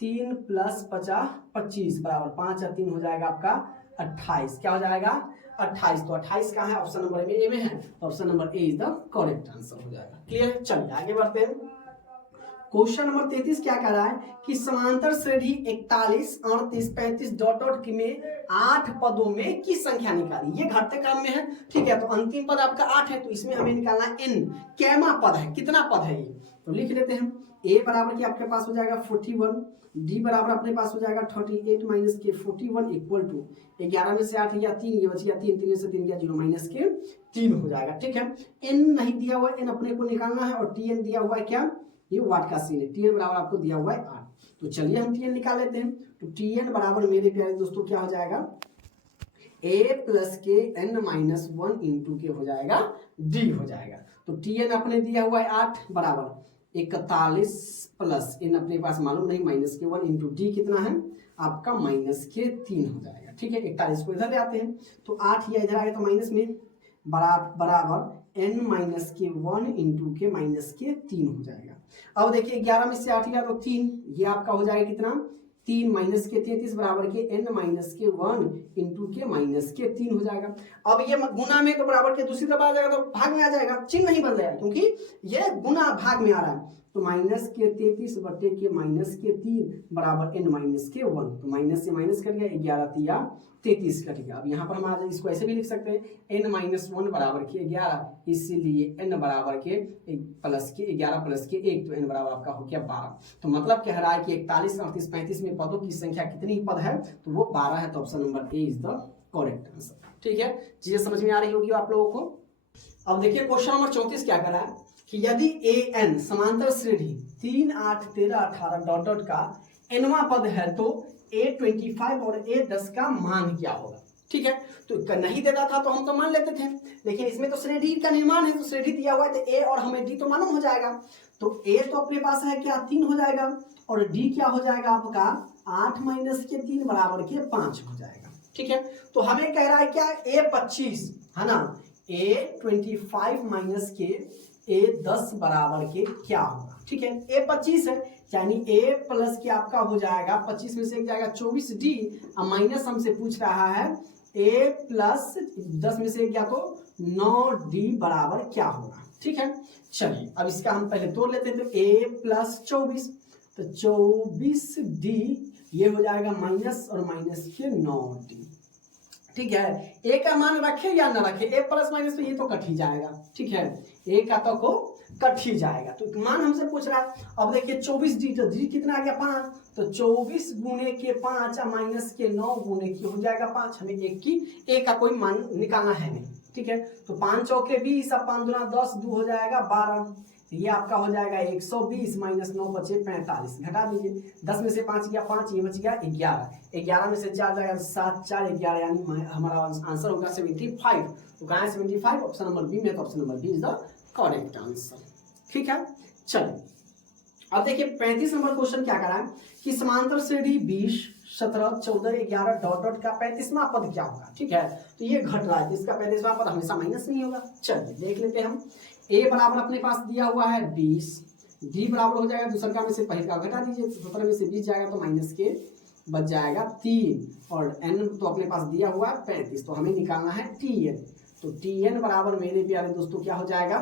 3 प्लस 50 25 बराबर 5 और 3 हो जाएगा आपका 28, क्या हो जाएगा 28, तो 28 कहाँ है ऑप्शन नंबर ए में है, तो option number A is the correct answer हो जाएगा। क्लियर। चलिए आगे बढ़ते हैं, क्वेश्चन नंबर 33 क्या कह रहा है कि समांतर श्रेणी 41 38 35 डॉट डॉट में 8 पदों में की संख्या निकाली, ये घटते क्रम में है। ठीक है, तो अंतिम पद आपका 8 है, तो इसमें हमें निकालना है n, कैमा पद है, कितना पद है ये, तो लिख लेते हैं a बराबर की आपके पास हो जाएगा 41, d बराबर अपने पास हो जाएगा 38 माइनस के 41 इक्वल टू 11 में से 8 गया 3, ये बच गया 3, 3 में से 3 गया 0 माइनस के 3 हो जाएगा। ठीक है, n नहीं दिया हुआ, n अपने को निकालना है, और tn दिया हुआ है क्या ये वाट का सीन है। Tn बराबर आपको दिया हुआ है 8। तो चलिए हम Tn निकाल लेते हैं। तो Tn बराबर मेरे प्यारे दोस्तों क्या हो जाएगा, a प्लस के n माइनस 1 इंटू के हो जाएगा d हो जाएगा। तो Tn अपने दिया हुआ है 8 बराबर 41 प्लस n अपने पास मालूम नहीं माइनस के 1 इंटू डी कितना है आपका माइनस के 3 हो जाएगा। ठीक है, 41 को इधर ले आते हैं तो 8 या इधर आ गया तो माइनस में बराबर n माइनस के 1 इंटू के माइनस के 3 हो जाएगा। अब देखिए 11 में से 8 गया तो 3, ये आपका हो जाएगा कितना 3 माइनस के 33 बराबर के n माइनस के 1 इंटू के माइनस के 3 हो जाएगा। अब ये गुना में तो बराबर के दूसरी तरफ आ जाएगा तो भाग में आ जाएगा, चिन्ह नहीं बदल जाएगा क्योंकि ये गुना भाग में आ रहा है। तो माइनस के 33 बटे के माइनस के 3 बराबर n माइनस के 1। तो माइनस से माइनस कर गया 11 तिया 33 कट गया। अब यहाँ पर हम आ जाए इसको ऐसे भी लिख सकते हैं n माइनस 1 बराबर के 11, इसीलिए n बराबर के प्लस के 11 प्लस के 1 तो n बराबर आपका हो गया 12। तो मतलब कह रहा है कि 41 38 35 में पदों की संख्या कितनी पद है तो वो 12 है। तो option number A is the correct answer. ठीक है, चीजें समझ में आ रही होगी आप लोगों को। अब देखिए क्वेश्चन नंबर 34 क्या कर रहा है कि यदि ए एन समांतर श्रेणी 3 8 13 18 डॉट डॉट का nवां पद है तो A25 और A10 का मान क्या होगा। ठीक है, तो नहीं देता था तो हम तो मान लेते थे, लेकिन इसमें तो श्रेणी का निर्माण है तो श्रेणी दिया हुआ है तो A और हमें D तो मालूम हो जाएगा। तो A तो अपने पास है क्या 3 हो जाएगा और D क्या हो जाएगा आपका 8 माइनस के 3 बराबर के 5 हो जाएगा। ठीक है, तो हमें कह रहा है क्या A25 है ना, A25 माइनस के A10 बराबर के क्या होगा। ठीक है, A25 है यानी A प्लस के आपका हो जाएगा 25 में से एक जाएगा 24D और माइनस हमसे पूछ रहा है A प्लस 10 में से एक गया तो 9D बराबर क्या होगा। ठीक है, चलिए अब इसका हम पहले तोड़ लेते हैं। तो A प्लस 24 तो 24D ये हो जाएगा माइनस और माइनस के 9D। ठीक है, ए का मान रखे या ना रखे, ए प्लस माइनस तो ये तो कट ही जाएगा। ठीक है, ए का तो को कट ही जाएगा। तो मान हमसे पूछ रहा है। अब देखिए 24D तो डी कितना आ गया 5, तो 24 गुने के 5 माइनस के 9 गुने के हो जाएगा 5। हमें एक की ए का कोई मान निकालना है नहीं। ठीक है, तो 5 चौके 20 अब 5 दूना 10 2 हो जाएगा 12, ये आपका हो जाएगा 120 माइनस 9 बचे 45, घटा दीजिए 10 में से 5 गया 5, ये बच गया 11, 11 में से 4 जाएगा 7 4 11 यानी हमारा आंसर होगा 75। तो कहाँ है 75, ऑप्शन नंबर बी में, तो option number B is the correct answer. ठीक है, चलिए अब देखिए 35 नंबर क्वेश्चन क्या करा है कि समांतर श्रेणी 20 17 14 11 डॉट डॉट का 35वां पद क्या होगा। ठीक है, तो ये घट रहा है, इसका 35वां पद हमेशा माइनस नहीं होगा। चलिए देख लेते हैं हम। ए बराबर अपने पास दिया हुआ है 20, डी बराबर हो जाएगा दूसरा का में से पहले का घटा दीजिए, 17 में से 20 जाएगा तो माइनस के बच जाएगा 3 और n तो अपने पास दिया हुआ है 35, तो हमें निकालना है Tn। तो Tn बराबर मेरे प्यारे दोस्तों क्या हो जाएगा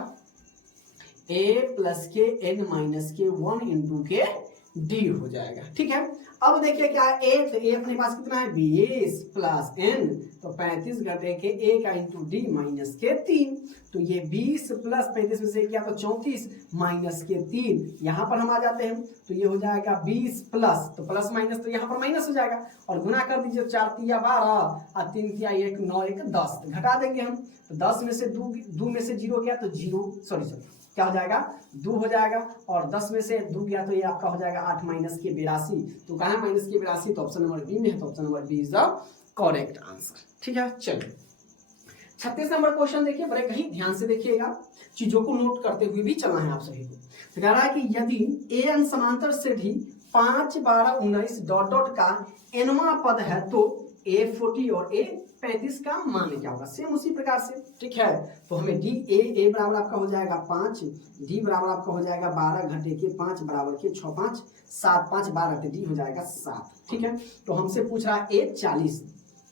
a प्लस के n माइनस के 1 इंटू के d हो जाएगा। ठीक है, अब देखिए क्या है a, तो a अपने पास कितना है 20 प्लस n, तो 35 घटे के a का इंटू डी माइनस के 3, तो ये 20 प्लस 35 में से क्या तो 34 माइनस के 3, यहाँ पर हम आ जाते हैं तो ये हो जाएगा 20 प्लस, तो प्लस माइनस तो यहाँ पर माइनस हो जाएगा और गुना कर दीजिए 4 तिया 12 और 3 तिया 1 9 1 10, तो घटा देंगे हम। तो 10 में से 2 में से 0 गया तो 0 सॉरी क्या हो जाएगा 2 हो जाएगा और 10 में से 2 गया तो ये आपका हो जाएगा 8 माइनस के 82, तो कहाँ है माइनस के 82, तो ऑप्शन नंबर बी में है, तो option number B is the correct answer. ठीक है, चलिए 36 नंबर क्वेश्चन देखिए, बड़े कहीं ध्यान से देखिएगा, चीजों को नोट करते हुए भी चलना है आप सभी को। तो कह रहा है कि यदि ए एन समांतर श्रेणी 5 12 19 डॉट डॉट का nवां पद है तो A40 और A35 का मान क्या होगा। सेम उसी प्रकार से। ठीक है, तो हमें डी ए बराबर आपका हो जाएगा 5, डी बराबर आपका हो जाएगा 12 घटे के 5 बराबर के 6 5 7 5 12 तो डी हो जाएगा 7। ठीक है, तो हमसे पूछ रहा है A40,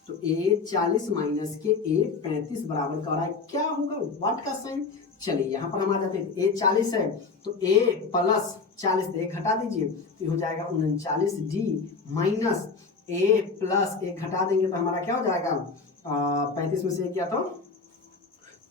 तो A40 माइनस के A35 बराबर कर रहा है क्या होगा, व्हाट का साइन। चलिए यहाँ पर हम आ जाते हैं, A40 है तो A प्लस 40 तो 1 घटा दीजिए तो हो जाएगा 39D माइनस A प्लस 1 घटा देंगे तो हमारा क्या हो जाएगा 35 में से 1 गया तो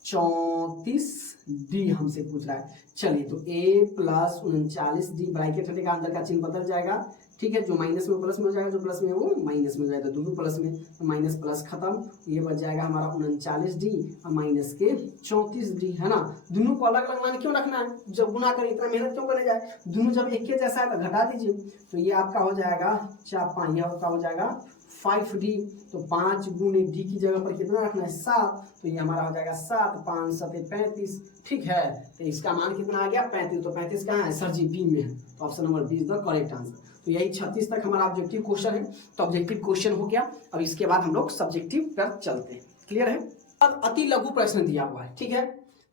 34D हमसे पूछ रहा है। चलिए तो A प्लस 39D ब्रैकेट हटेगा, अंदर का चिन्ह बदल जाएगा ठीक है, जो माइनस में प्लस में हो जाएगा, जो प्लस में वो माइनस में हो जाएगा, दोनों प्लस में, तो माइनस प्लस खत्म, ये बच जाएगा हमारा 39D और माइनस के 34D, है ना। दोनों को अलग अलग मान क्यों रखना है, जब गुना करें इतना मेहनत क्यों करने जाए, दोनों जब एक के जैसा है तो घटा दीजिए, तो ये आपका हो जाएगा 4 यह आपका हो जाएगा 5D, तो 5 गुने D की जगह पर कितना रखना है 7, तो ये हमारा हो जाएगा 7, 5 7 35, ठीक है। तो इसका मान कितना आ गया 35, तो 35 कहाँ है सर जी बी में है, तो option number B is the correct answer. तो यही 36 तक हमारा ऑब्जेक्टिव क्वेश्चन है। तो ऑब्जेक्टिव क्वेश्चन हो गया, अब इसके बाद हम लोग सब्जेक्टिव पर चलते हैं, क्लियर है। अब अति लघु प्रश्न दिया हुआ है, ठीक है,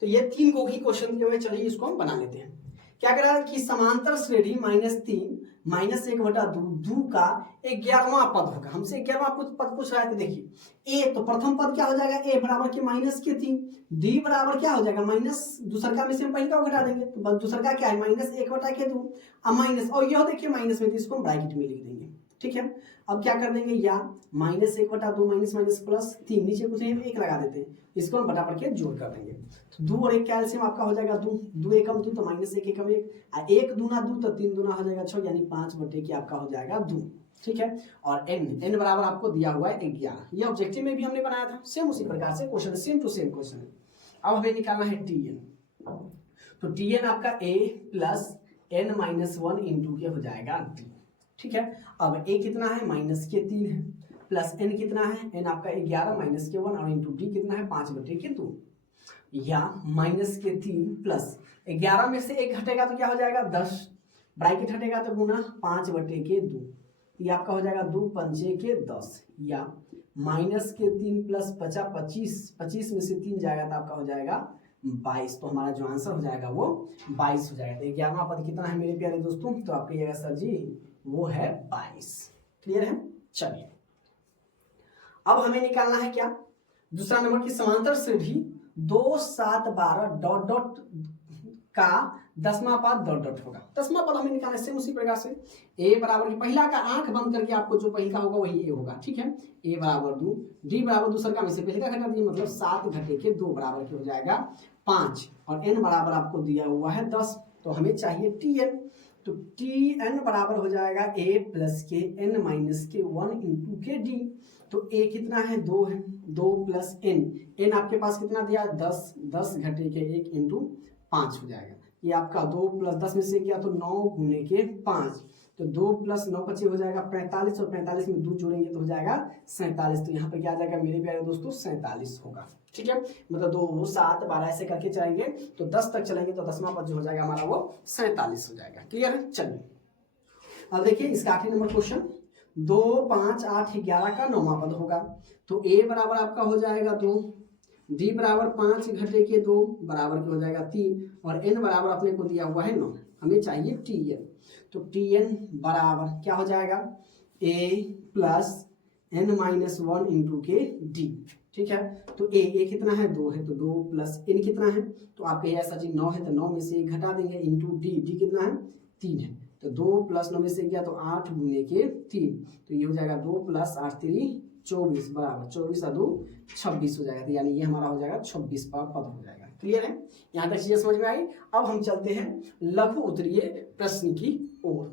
तो ये 3 को ही क्वेश्चन दिए हुए, चलिए इसको हम बना लेते हैं। क्या कह रहा है कि समांतर श्रेणी -3 -1/2 का 11वां पद होगा, हमसे 11वां पद पूछ रहा है। तो देखिए ए, तो प्रथम पद क्या हो जाएगा, ए बराबर के -3, डी बराबर क्या हो जाएगा माइनस, दूसरा में से हम पहले का घटा देंगे, तो दूसरा क्या है -1/2 अब माइनस, और यह देखिए माइनस में, तो इसको हम ब्रैकेट में लिख देंगे, ठीक है। अब क्या कर देंगे, या -1/2 माइनस माइनस प्लस 3, नीचे कुछ नहीं 1 लगा देते हैं, इसको हम बटा के जोड़ कर देंगे, तो 2 और 1 कैल्शियम आपका हो जाएगा 2, 2 एकम 2 तो -1 एकम 1, 1 दूना 2 तो 3 दूना हो जाएगा 6, यानी 5/2 आपका हो जाएगा 2, ठीक है। और n बराबर आपको दिया हुआ है 11, ये ऑब्जेक्टिव में भी हमने बनाया था, सेम उसी प्रकार से question, same to same question है। अब हमें निकालना है tn, तो tn आपका a प्लस n-1 इंटू के हो जाएगा d, ठीक है। अब a कितना है -3 है, प्लस n कितना है, n आपका 11 -1 और इंटू d कितना है 5/2, या -3 प्लस 11 में से 1 घटेगा तो क्या हो जाएगा 10, ब्रैकेट हटेगा तो गुना 5/2, ये आपका हो जाएगा 2 पंचे के 10, या -3 प्लस 25 में से 3 जाएगा तो आपका हो जाएगा 22, तो हमारा जो आंसर हो जाएगा वो 22 हो जाएगा। तो 11वां पद कितना है मेरे प्यारे दोस्तों, तो आप कहिएगा सर जी वो है 22, क्लियर है। चलिए अब हमें निकालना है क्या, दूसरा नंबर की समांतर श्रेणी 2 7 12 डॉट डॉट का 10वां पद डॉट डॉट होगा, 10वां पद हमें निकालना है उसी प्रकार से। ए बराबर पहला का आंख बंद करके आपको जो पहला होगा वही ए होगा, ठीक है। ए बराबर 2, डी बराबर दूसरा का में से पहले का घटा दिए, मतलब 7 घटे के 2 बराबर के हो जाएगा 5, और n बराबर आपको दिया हुआ है 10, तो हमें चाहिए tn, तो tn बराबर हो जाएगा a प्लस के n माइनस के 1 इंटू के d, तो a कितना है 2 है, 2 प्लस n आपके पास कितना दिया 10 घटे के 1 इंटू 5 हो जाएगा, ये आपका 2 प्लस 10 में से गया तो 9 गुने के 5, तो 2 प्लस 9 25 हो जाएगा 45, और 45 में 2 जोड़ेंगे तो हो जाएगा 47, तो यहाँ पर क्या आ जाएगा मेरे प्यारे दोस्तों 47 होगा, ठीक है। मतलब 2 7 12 ऐसे करके चलेंगे तो 10 तक चलेंगे, तो 10वां पद जो हो जाएगा हमारा वो 47 हो जाएगा, क्लियर है। चलिए अब देखिए इसका आखिरी नंबर क्वेश्चन, 2 5 8 11 का 9वां पद होगा, तो a बराबर आपका हो जाएगा 2, d बराबर 5 घटे के 2 बराबर के हो जाएगा 3, और n बराबर अपने को दिया हुआ है 9, हमें चाहिए tn, तो tn बराबर क्या हो जाएगा a प्लस n-1 इंटू के d, ठीक है। तो a कितना है 2 है, तो 2 प्लस n कितना है, तो आप कहिए ऐसा जी 9 है, तो 9 में से 1 घटा देंगे, इंटू d कितना है 3 है, तो 2 प्लस 9 में से गया तो 8 गुने के 3, तो ये हो जाएगा 2 प्लस 8 3 24 बराबर 24 और 2 26 हो जाएगा, तो यानी ये हमारा हो जाएगा 26 का पद हो जाएगा, क्लियर है। यहाँ तक चीजें समझ में आई। अब हम चलते हैं लघु उत्तरीय प्रश्न की ओर।